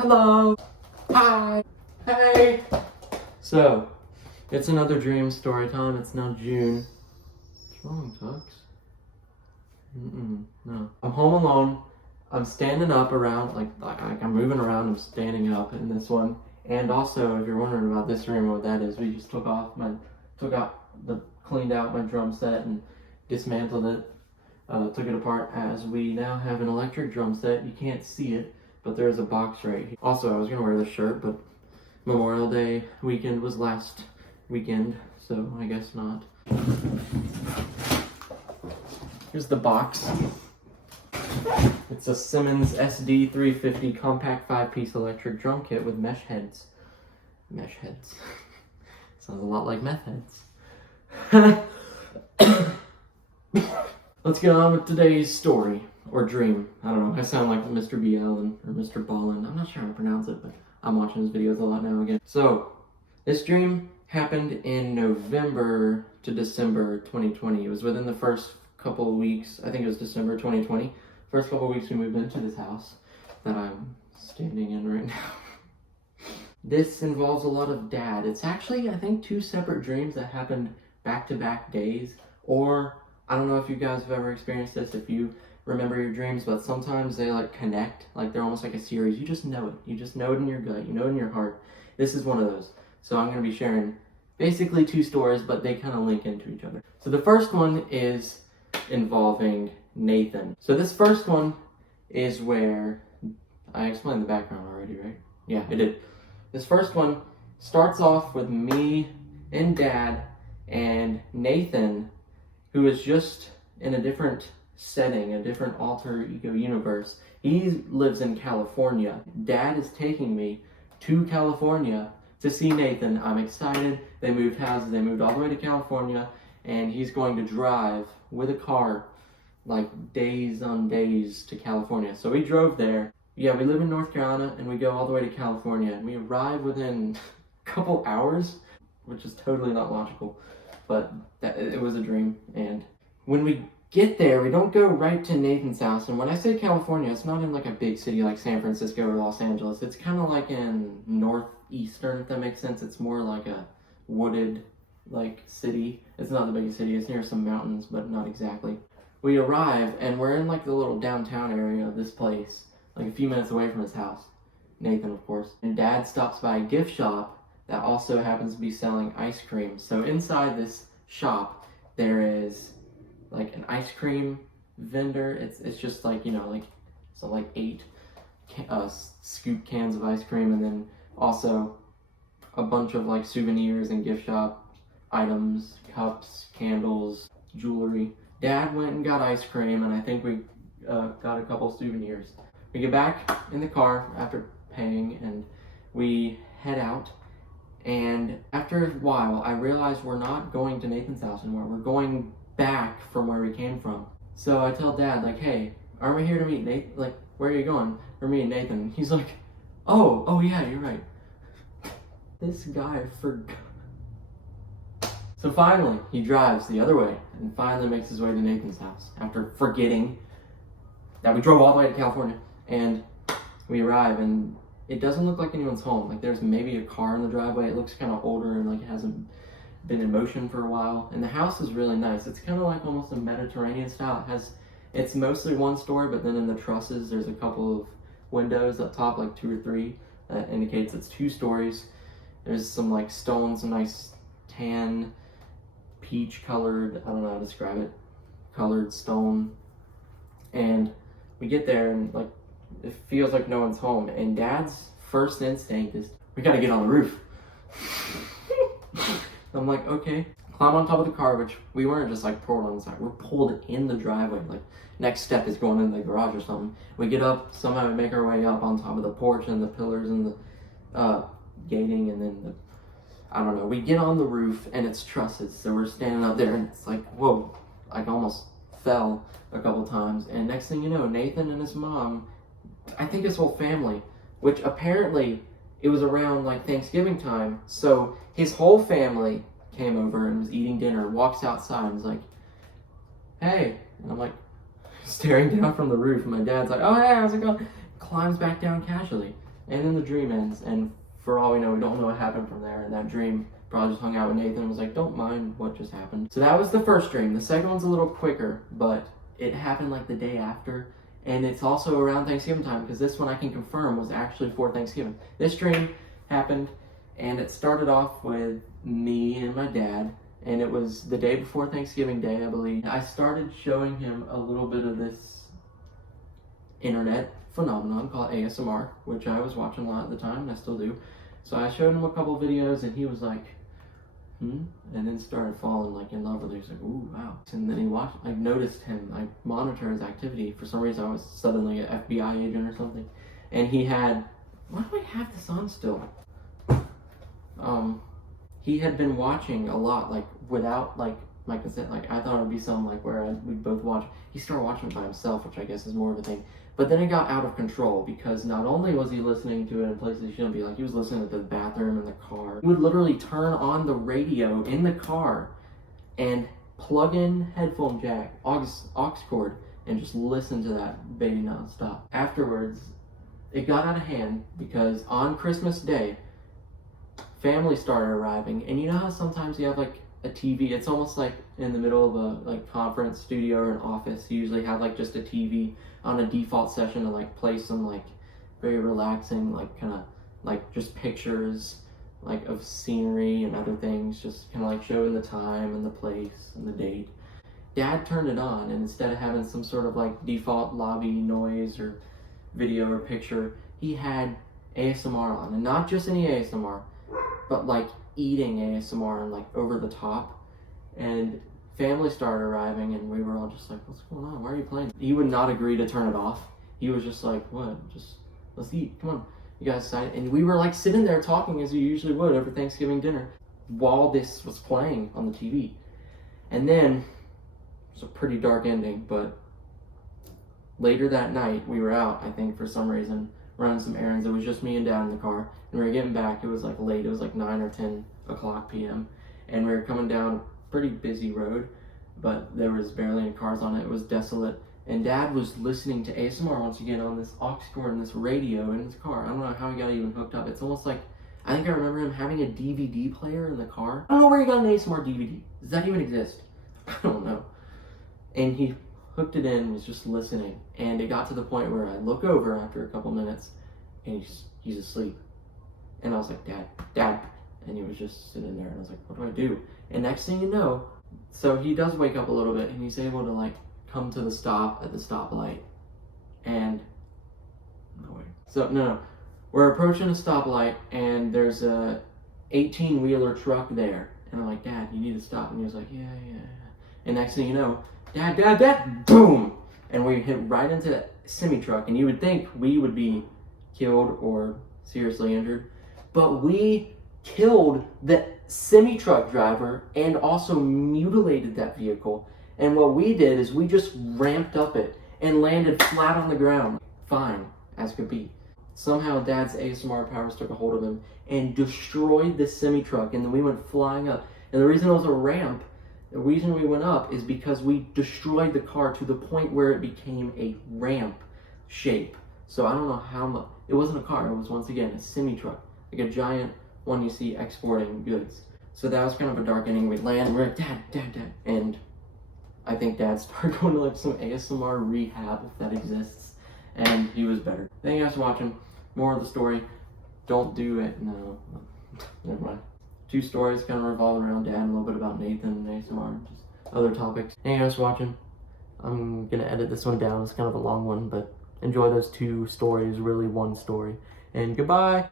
Hello. Hi. Hey. So, it's another dream story time. It's now June. What's wrong, Tux? No. I'm home alone. I'm standing up around, like I'm moving around. I'm standing up in this one. And also, if you're wondering about this room, what that is, we just cleaned out my drum set and dismantled it. Took it apart as we now have an electric drum set. You can't see it, but there's a box right here. Also, I was gonna wear this shirt, but Memorial Day weekend was last weekend, so I guess not. Here's the box. It's a Simmons SD350 compact 5-piece electric drum kit with mesh heads. Mesh heads. Sounds a lot like meth heads. Let's get on with today's story, or dream. I don't know, I sound like Mr. B. Allen, or Mr. Ballin. I'm not sure how to pronounce it, but I'm watching his videos a lot now again. So, this dream happened in November to December 2020. It was within the first couple of weeks, I think it was December 2020. First couple of weeks we moved into this house that I'm standing in right now. This involves a lot of Dad. It's actually, I think, 2 separate dreams that happened back-to-back days, or I don't know if you guys have ever experienced this, if you remember your dreams, but sometimes they like connect, like they're almost like a series. You just know it. You just know it in your gut. You know it in your heart. This is one of those. So I'm going to be sharing basically 2 stories, but they kind of link into each other. So the first one is involving Nathan. So this first one is where, I explained the background already, right? Yeah, I did. This first one starts off with me and Dad and Nathan, who is just in a different setting, a different alter ego universe. He lives in California. Dad is taking me to California to see Nathan. I'm excited. They moved houses. They moved all the way to California, and he's going to drive with a car like days on days to California. So we drove there. Yeah, we live in North Carolina, and we go all the way to California, and we arrive within a couple hours, which is totally not logical. But it was a dream. And when we get there, we don't go right to Nathan's house. And when I say California, it's not in like a big city like San Francisco or Los Angeles. It's kind of like in northeastern, if that makes sense. It's more like a wooded like city. It's not the biggest city. It's near some mountains, but not exactly. We arrive and we're in like the little downtown area of this place, like a few minutes away from his house. Nathan, of course. And Dad stops by a gift shop that also happens to be selling ice cream. So inside this shop, there is like an ice cream vendor. It's just like, you know, like, so like 8 scoop cans of ice cream, and then also a bunch of like souvenirs and gift shop items, cups, candles, jewelry. Dad went and got ice cream, and I think we got a couple souvenirs. We get back in the car after paying, and we head out. And after a while, I realized we're not going to Nathan's house anymore. We're going back from where we came from. So I tell Dad, like, hey, aren't we here to meet Nathan? Like, where are you going? We're meeting Nathan. He's like, oh yeah, you're right. This guy forgot. So finally, he drives the other way and finally makes his way to Nathan's house after forgetting that we drove all the way to California. And we arrive, and it doesn't look like anyone's home. Like, there's maybe a car in the driveway. It looks kind of older and like it hasn't been in motion for a while. And the house is really nice. It's kind of like almost a Mediterranean style. It's mostly 1 story, but then in the trusses there's a couple of windows up top, like 2 or 3, that indicates it's 2 stories. There's some like stone, some nice tan, peach colored, I don't know how to describe it, colored stone. And we get there and like it feels like no one's home, and Dad's first instinct is, we gotta get on the roof. I'm like, okay. Climb on top of the car, which we weren't just like pulled on the side, we're pulled in the driveway. Like, next step is going in the garage or something. We get up, somehow we make our way up on top of the porch and the pillars and the gating, and then I don't know, we get on the roof and it's trusses. So we're standing up there and it's like, whoa, like almost fell a couple times. And next thing you know, Nathan and his mom, I think his whole family, which apparently it was around like Thanksgiving time, so his whole family came over and was eating dinner, walks outside and was like, hey, and I'm like staring down from the roof, and my dad's like, oh hey, how's it going? Climbs back down casually, And then the dream ends, and for all we know, we don't know what happened from there. And that dream probably just hung out with Nathan and was like, don't mind what just happened. So that was the first dream. The second one's a little quicker, but it happened like the day after. And it's also around Thanksgiving time, because this one I can confirm was actually for Thanksgiving. This dream happened, and it started off with me and my dad, and it was the day before Thanksgiving Day, I believe. I started showing him a little bit of this internet phenomenon called ASMR, which I was watching a lot at the time, and I still do. So I showed him a couple videos, and he was like, and then started falling like in love with it. He was like, ooh, wow. And then he watched, I noticed him, I monitor his activity. For some reason I was suddenly an FBI agent or something. And he had, why do I have this on still? He had been watching a lot, like without like I said, like I thought it would be something like where we'd both watch. He started watching it by himself, which I guess is more of a thing. But then it got out of control, because not only was he listening to it in places he shouldn't be, like he was listening to the bathroom in the car. He would literally turn on the radio in the car and plug in headphone jack, aux cord, and just listen to that baby nonstop. Afterwards, it got out of hand, because on Christmas Day, family started arriving, and you know how sometimes you have like a TV, it's almost like in the middle of a like conference studio or an office, you usually have like just a TV on a default session to like play some like very relaxing, like kind of like just pictures like of scenery and other things, just kind of like showing the time and the place and the date. Dad turned it on, and instead of having some sort of like default lobby noise or video or picture, he had ASMR on, and not just any ASMR, but like eating ASMR and like over the top. And family started arriving, and we were all just like, what's going on? Why are you playing? He would not agree to turn it off. He was just like, what? Just let's eat. Come on. You guys decided. And we were like sitting there talking as we usually would over Thanksgiving dinner while this was playing on the TV. And then it was a pretty dark ending, but later that night we were out, I think for some reason, running some errands. It was just me and Dad in the car, and we were getting back. It was like late. It was like 9 or 10 o'clock p.m. and we were coming down a pretty busy road, but there was barely any cars on it. It was desolate, and Dad was listening to ASMR once again on this aux cord and this radio in his car. I don't know how he got even hooked up. It's almost like, I think I remember him having a DVD player in the car. I don't know where he got an ASMR DVD. Does that even exist? I don't know. And he hooked it in, was just listening, and it got to the point where I look over after a couple minutes, and he's asleep. And I was like, Dad, and he was just sitting there, and I was like, what do I do? And next thing you know, so he does wake up a little bit, and he's able to like come to the stop at the stoplight, and we're approaching a stoplight, and there's a 18-wheeler truck there, and I'm like, Dad, you need to stop. And he was like, yeah. And next thing you know, Dad, boom! And we hit right into that semi-truck, and you would think we would be killed or seriously injured, but we killed the semi-truck driver and also mutilated that vehicle. And what we did is we just ramped up it and landed flat on the ground, fine as could be. Somehow Dad's ASMR powers took a hold of him and destroyed the semi-truck, and then we went flying up. And the reason it was a ramp, the reason we went up, is because we destroyed the car to the point where it became a ramp shape. So I don't know how much. It wasn't a car, it was once again a semi-truck, like a giant one you see exporting goods. So that was kind of a dark ending. We land and we're like, Dad. And I think Dad started going to like some ASMR rehab, if that exists. And he was better. Thank you guys for watching. More of the story. Don't do it. No. Never mind. 2 stories kind of revolve around Dad, and a little bit about Nathan and ASMR, and just other topics. Thank you guys for watching. I'm gonna edit this one down. It's kind of a long one, but enjoy those 2 stories, really one story. And goodbye!